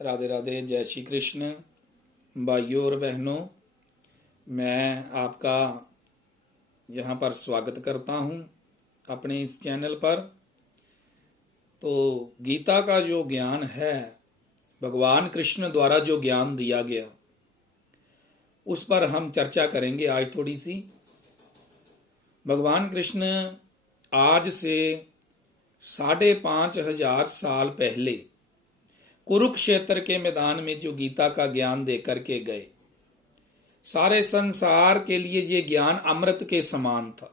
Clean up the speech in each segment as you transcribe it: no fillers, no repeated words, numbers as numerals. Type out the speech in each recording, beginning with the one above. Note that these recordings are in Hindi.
राधे राधे, जय श्री कृष्ण। भाइयों और बहनों, मैं आपका यहाँ पर स्वागत करता हूँ अपने इस चैनल पर। तो गीता का जो ज्ञान है, भगवान कृष्ण द्वारा जो ज्ञान दिया गया, उस पर हम चर्चा करेंगे आज थोड़ी सी। भगवान कृष्ण आज से 5,500 साल पहले कुरुक्षेत्र के मैदान में जो गीता का ज्ञान देकर के गए, सारे संसार के लिए ये ज्ञान अमृत के समान था।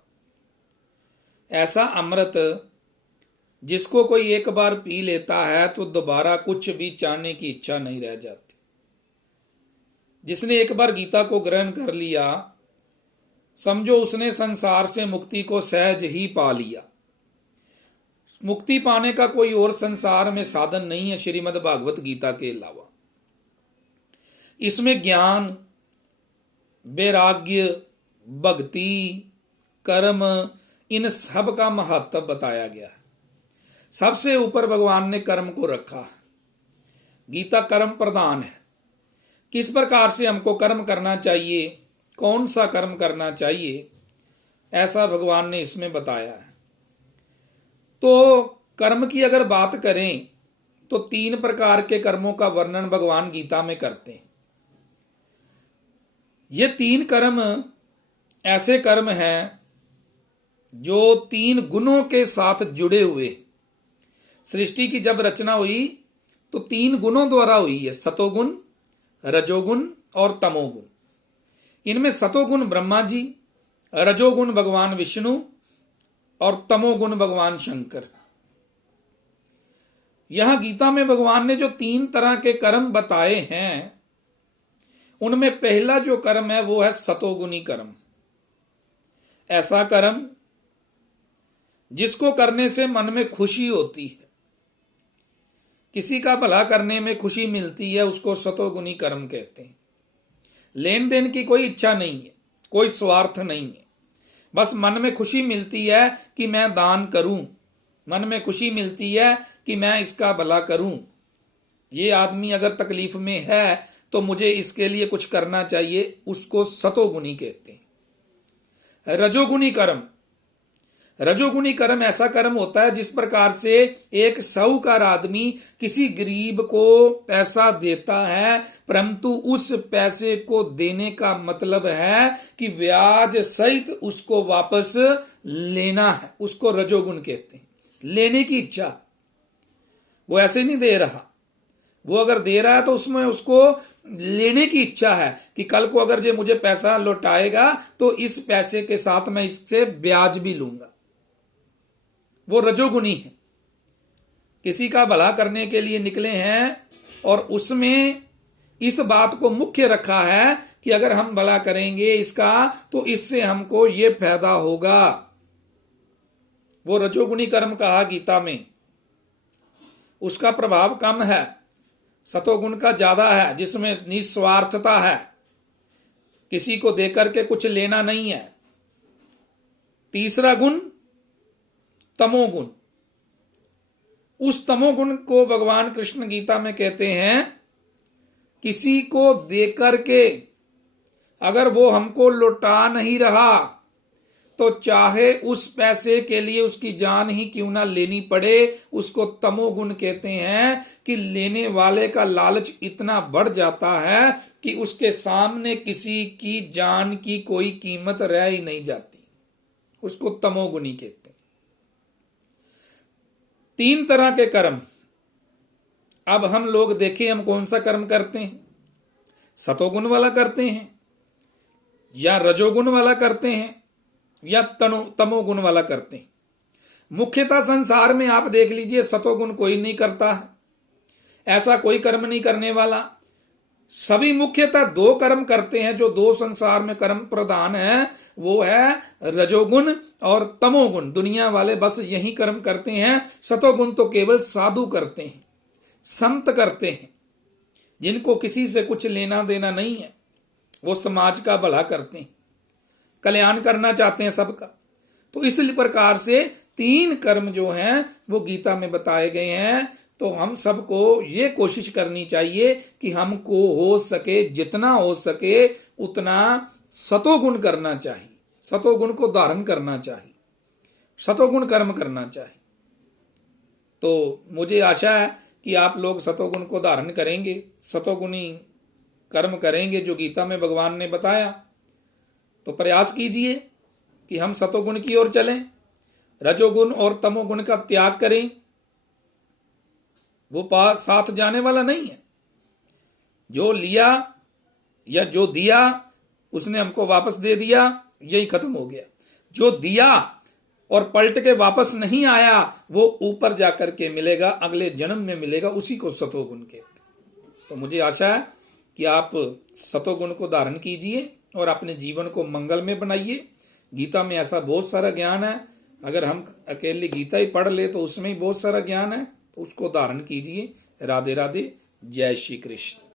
ऐसा अमृत जिसको कोई एक बार पी लेता है तो दोबारा कुछ भी चाहने की इच्छा नहीं रह जाती। जिसने एक बार गीता को ग्रहण कर लिया, समझो उसने संसार से मुक्ति को सहज ही पा लिया। मुक्ति पाने का कोई और संसार में साधन नहीं है श्रीमद् भागवत गीता के अलावा। इसमें ज्ञान, वैराग्य, भक्ति, कर्म, इन सब का महत्व बताया गया है। सबसे ऊपर भगवान ने कर्म को रखा है। गीता कर्म प्रधान है। किस प्रकार से हमको कर्म करना चाहिए, कौन सा कर्म करना चाहिए, ऐसा भगवान ने इसमें बताया है। तो कर्म की अगर बात करें तो 3 प्रकार के कर्मों का वर्णन भगवान गीता में करते हैं। ये 3 कर्म ऐसे कर्म हैं जो 3 गुणों के साथ जुड़े हुए। सृष्टि की जब रचना हुई तो 3 गुणों द्वारा हुई है, सतोगुण, रजोगुण और तमोगुण। इनमें सतोगुण ब्रह्मा जी, रजोगुण भगवान विष्णु और तमोगुण भगवान शंकर। यहां गीता में भगवान ने जो 3 तरह के कर्म बताए हैं, उनमें पहला जो कर्म है वो है सतोगुणी कर्म। ऐसा कर्म जिसको करने से मन में खुशी होती है, किसी का भला करने में खुशी मिलती है, उसको सतोगुणी कर्म कहते हैं। लेन देन की कोई इच्छा नहीं है, कोई स्वार्थ नहीं है, बस मन में खुशी मिलती है कि मैं दान करूं, मन में खुशी मिलती है कि मैं इसका भला करूं। ये आदमी अगर तकलीफ में है तो मुझे इसके लिए कुछ करना चाहिए, उसको सतोगुणी कहते हैं। रजोगुणी कर्म, रजोगुणी कर्म ऐसा कर्म होता है जिस प्रकार से एक साहूकार आदमी किसी गरीब को पैसा देता है, परंतु उस पैसे को देने का मतलब है कि ब्याज सहित उसको वापस लेना है, उसको रजोगुण कहते हैं। लेने की इच्छा, वो ऐसे नहीं दे रहा, वो अगर दे रहा है तो उसमें उसको लेने की इच्छा है कि कल को अगर जो मुझे पैसा लौटाएगा तो इस पैसे के साथ मैं इससे ब्याज भी लूंगा। वो रजोगुणी है। किसी का भला करने के लिए निकले हैं और उसमें इस बात को मुख्य रखा है कि अगर हम भला करेंगे इसका तो इससे हमको ये फायदा होगा। वो रजोगुणी कर्म कहा गीता में। उसका प्रभाव कम है, सतोगुण का ज्यादा है, जिसमें निस्वार्थता है, किसी को देकर के कुछ लेना नहीं है। तीसरा गुण तमोगुण। उस तमोगुण को भगवान कृष्ण गीता में कहते हैं, किसी को देकर के अगर वो हमको लौटा नहीं रहा तो चाहे उस पैसे के लिए उसकी जान ही क्यों ना लेनी पड़े, उसको तमोगुण कहते हैं। कि लेने वाले का लालच इतना बढ़ जाता है कि उसके सामने किसी की जान की कोई कीमत रह ही नहीं जाती, उसको तमोगुणी कहते हैं। 3 तरह के कर्म। अब हम लोग देखें हम कौन सा कर्म करते हैं, सतोगुण वाला करते हैं या रजोगुण वाला करते हैं या तमोगुण वाला करते हैं। मुख्यतः संसार में आप देख लीजिए, सतोगुण कोई नहीं करता है, ऐसा कोई कर्म नहीं करने वाला। सभी मुख्यतः 2 कर्म करते हैं, जो 2 संसार में कर्म प्रधान है, वो है रजोगुण और तमोगुण। दुनिया वाले बस यही कर्म करते हैं। सतोगुण तो केवल साधु करते हैं, संत करते हैं, जिनको किसी से कुछ लेना देना नहीं है। वो समाज का भला करते हैं, कल्याण करना चाहते हैं सबका। तो इस प्रकार से 3 कर्म जो हैं वो गीता में बताए गए हैं। तो हम सबको ये कोशिश करनी चाहिए कि हमको हो सके, जितना हो सके उतना सतोगुण करना चाहिए, सतोगुण को धारण करना चाहिए, सतोगुण कर्म करना चाहिए। तो मुझे आशा है कि आप लोग सतोगुण को धारण करेंगे, सतोगुणी कर्म करेंगे जो गीता में भगवान ने बताया। तो प्रयास कीजिए कि हम सतोगुण की ओर चलें, रजोगुण और तमोगुण का त्याग करें। वो साथ जाने वाला नहीं है। जो लिया या जो दिया उसने हमको वापस दे दिया, यही खत्म हो गया। जो दिया और पलट के वापस नहीं आया वो ऊपर जाकर के मिलेगा, अगले जन्म में मिलेगा, उसी को सतोगुण कहते। तो मुझे आशा है कि आप सतोगुण को धारण कीजिए और अपने जीवन को मंगल में बनाइए। गीता में ऐसा बहुत सारा ज्ञान है, अगर हम अकेले गीता ही पढ़ ले तो उसमें ही बहुत सारा ज्ञान है, तो उसको धारण कीजिए। राधे राधे, जय श्री कृष्ण।